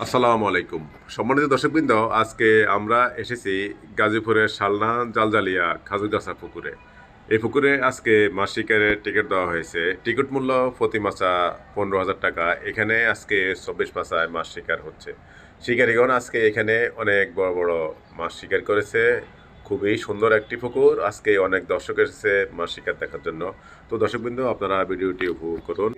আসসালামু আলাইকুম সম্মানিত দর্শকবৃন্দ, আজকে আমরা এসেছি গাজীপুরের শালনা জালজালিয়া খাজুরগাছা পুকুরে। এই পুকুরে আজকে মাছ শিকারের টিকিট দেওয়া হয়েছে। টিকিট মূল্য প্রতি মাছা 15,000 টাকা। এখানে আজকে 24 মাছায় মাছ শিকার হচ্ছে। শিকারীগণ আজকে এখানে অনেক বড় বড় মাছ শিকার করেছে। খুবই সুন্দর একটি পুকুর। আজকে অনেক দর্শক এসেছে মাছ শিকার দেখার জন্য। তো দর্শকবৃন্দ, আপনারা ভিডিওটি উপভোগ করুন।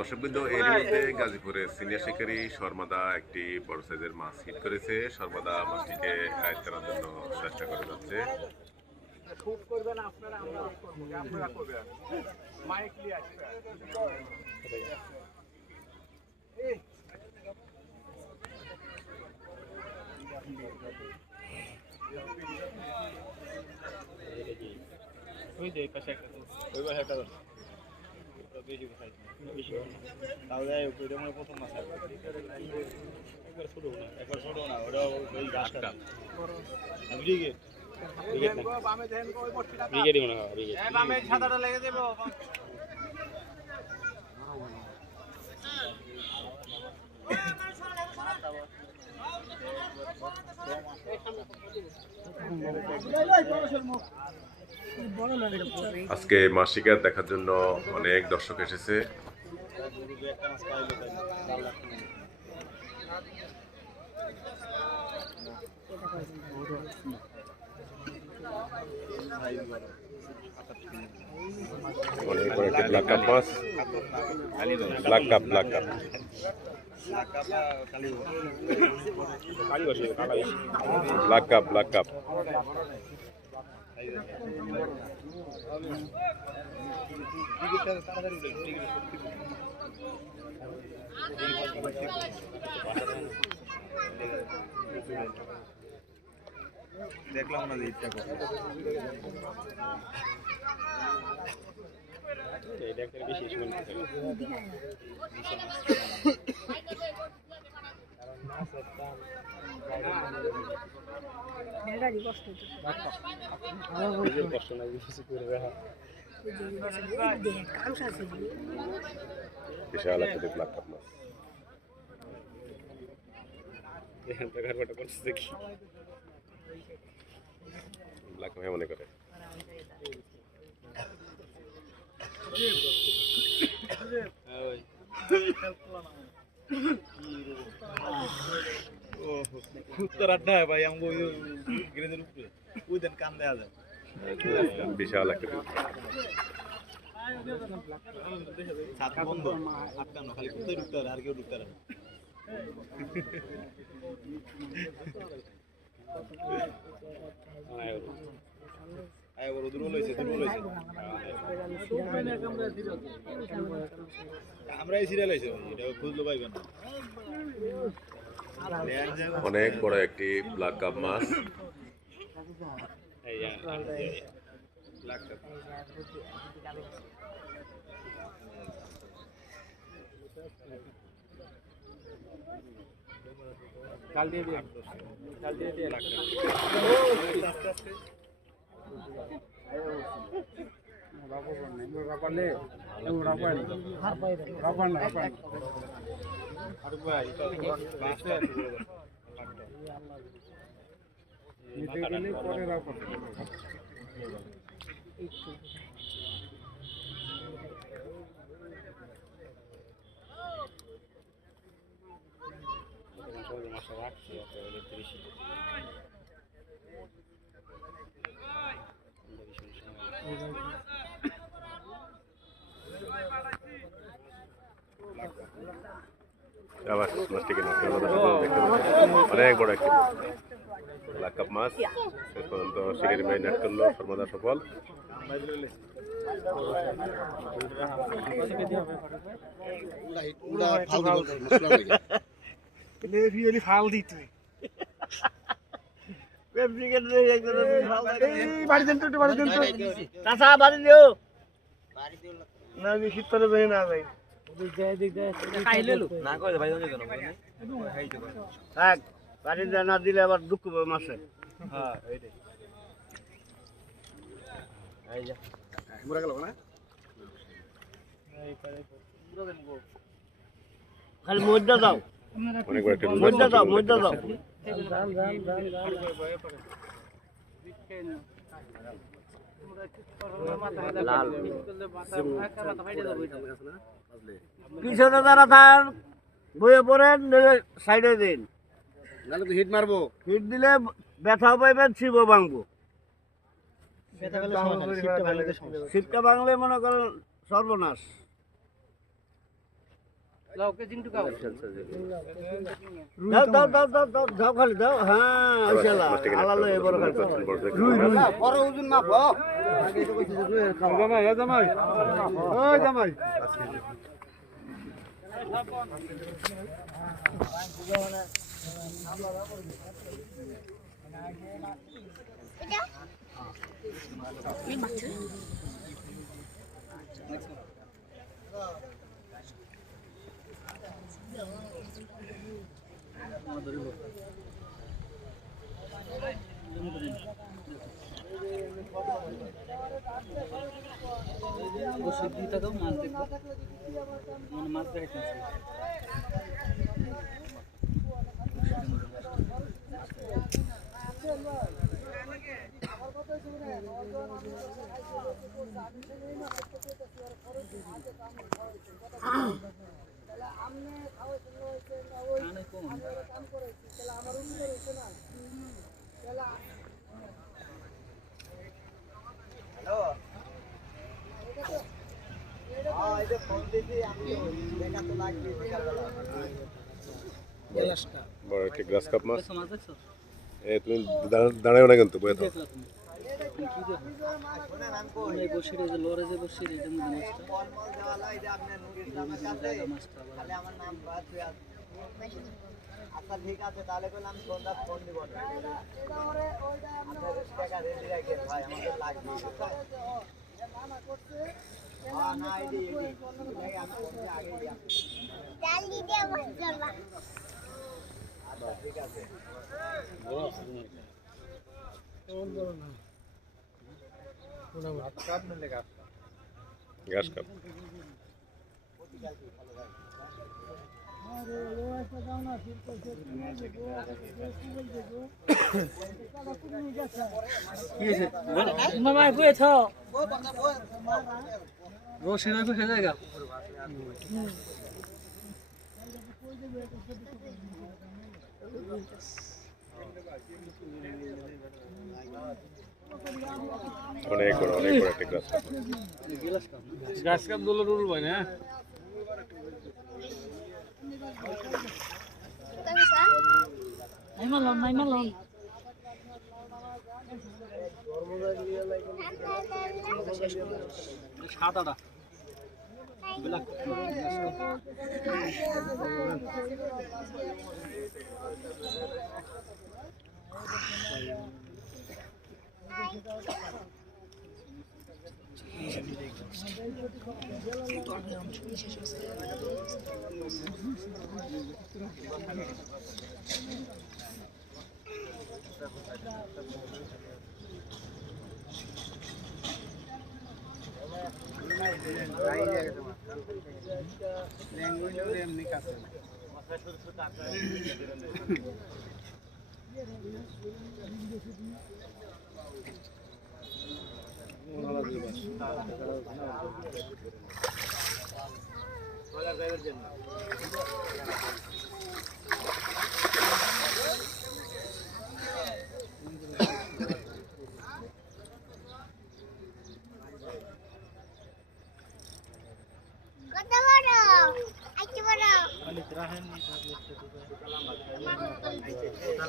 দর্শকবৃন্দ, এর মধ্যে গাজীপুরের সিনিয়র শিকারী শর্মাদা একটি বড় সাইজের মাছ হিট করেছে। শর্মাদা মাছটিকে আয়ত্ত করার জন্য চেষ্টা করে যাচ্ছে। প্রথম মাছ একবার ছোট না, একবার ছোট না, ওরা ওই গাছটা সাদাটা লেগে দেবো। আজকে মাছ শিকার দেখার জন্য অনেক দর্শক এসেছে। অনেক বড় একটি ব্ল্যাক কাপ মাছ, black carp black carp black carp black carp. দেখলাম না যে ইচ্ছা করে বিশাল একটা ব্ল্যাক কাপ মাছ। ব্ল্যাক কাপ মনে করে ভাই আমাকে গ্রেনের উপরে ওই দেন কান দেওয়া যায়। বিশাল একটা ছাদ বন্ধ, আটকানো, খালি কোথায় ঢুকতে পারে, আর কেউ ঢুকতে পারে না। আমরা এই সিরিয়াল আইছি, এটা খুঁজলো পাইবেন। অনেক বড় একটি ব্ল্যাক কাপ মাছ। কাল দিয়ে দিয়ে আবার মাছটিকে নষ্ট করে দেখতে অনেক বড় একটি ব্ল্যাক কাপ মাছ। শেষ পর্যন্ত শিকারি ভাই নেট করলো, সর্বদা সফল। ফাল দিতে শীত করে বেরিয়ে না ভাই। না করে ভাই ওই কেন থাক বাড়ি না দিলে আবার দুঃখ পাবে মাসে। হ্যাঁ এইটাই এই যা ঘুরে গেল না খালি মধ্যে দাও, অনেক বড় একটা রুম মধ্যে দাও, মধ্যে দাও। পিছনে যারা থাকেন বইয়ে পড়েন, সাইডে দিন, নাহলে তো হিট মারবো। হিট দিলে ব্যথাও পাইবেন, ছিপও ভাঙবো। ছিপটা ভাঙলে মনে করেন সর্বনাশ। দাও দাও দাও দাও দাও দাও, খালি দাও। হ্যাঁ ইনশাআল্লাহ আলালো এবার খালি রুই রুই বড় ওজন মাপো। জামাই এ জামাই ওই জামাই বড় একটা গ্লাস কাপ মাছ। এ তুমি দাঁড়াও না কিন্তু বয়ে থাও। আচ্ছা ঠিক আছে, তাহলে করলাম সন্ধ্যা ফোন দিব না। টাকা রেডি রাখেন ভাই, আমাদের লাগবে। হ্যাঁ না এডি আমি আগে দিয়া ডালি দিয়ে বসবা। আচ্ছা ঠিক আছে। গ্লাস কাপ অনেক বড় একটা গ্লাস কাপ। গাছ কাপ দোলো রুল ভাই না সাদাটা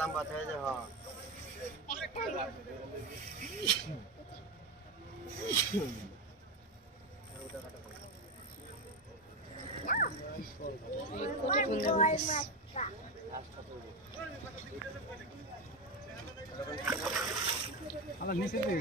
লম্বা থাকে যে হ্যাঁ নিচে দিয়ে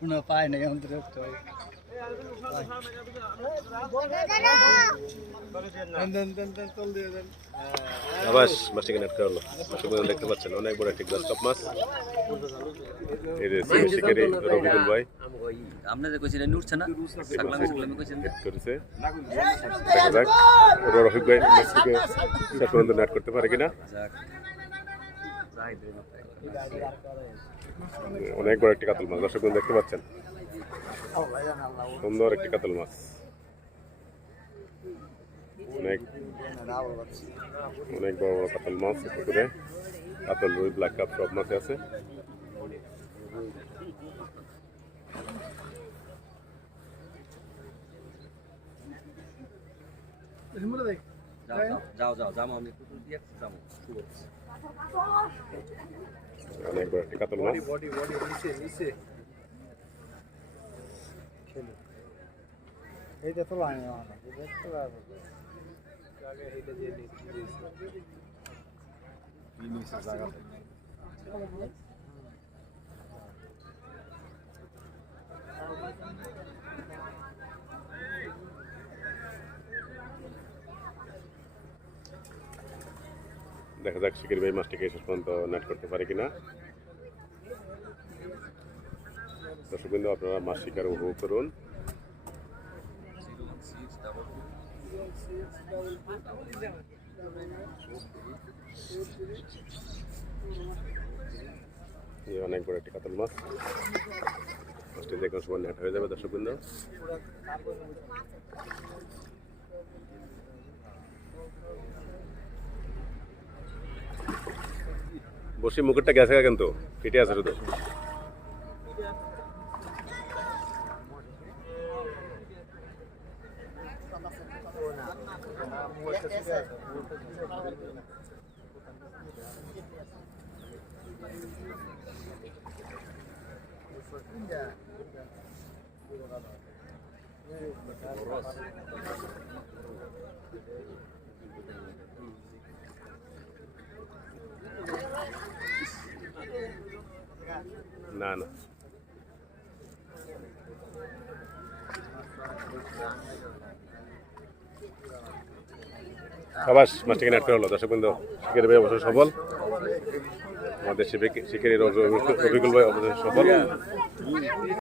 কোনো পায় না অন্তর আবাস মাছটি কিনে আটকে হলো দর্শক বন্ধু দেখতে পাচ্ছেন অনেক বড় একটি গ্লাস কাপ মাছ এই যে শিকারি রবিকুল ভাই আপনাদের কইছিলেন উঠছে না সাগলাম সাগলাম কইছেন হিট করেছে দেখা যাক রফিক ভাই মাছটিকে শেষ পর্যন্ত নেট করতে পারে কিনা যাক যাই দেন অনেক বড় একটি কাতল মাছ দর্শক বন্ধু দেখতে পাচ্ছেন সুন্দর একটি কাতল মাছ অনেক অনেক বড় বড় কাতল মাছ পুকুরে কাতল রুই ব্ল্যাক কাপ সব মাছ আছে যাও যাও যাও আমি পুতুল দিয়ে যাবো অনেক বড় একটি কাতল মাছ এইটা তো লাগে না দেখা যাক শিকারি ভাই মাছটিকে শেষ পর্যন্ত নেট করতে পারে কিনা দর্শক বিন্দু আপনারা মাছ শিকার উপভোগ করুন এই অনেক বড় একটি কাতল মাছ মাছটি যে কোনো সময় নেট হয়ে যাবে দর্শক বিন্দু বসে মুকুটটা গেছে কিন্তু ফিটে আছে শুধু না না আবাস মাছটিকে নেট করে হলো দর্শক বন্ধু শিকারি ভাই অবশ্যই সফল আমাদের শিকারি রবিকুল ভাই অবশ্যই সফল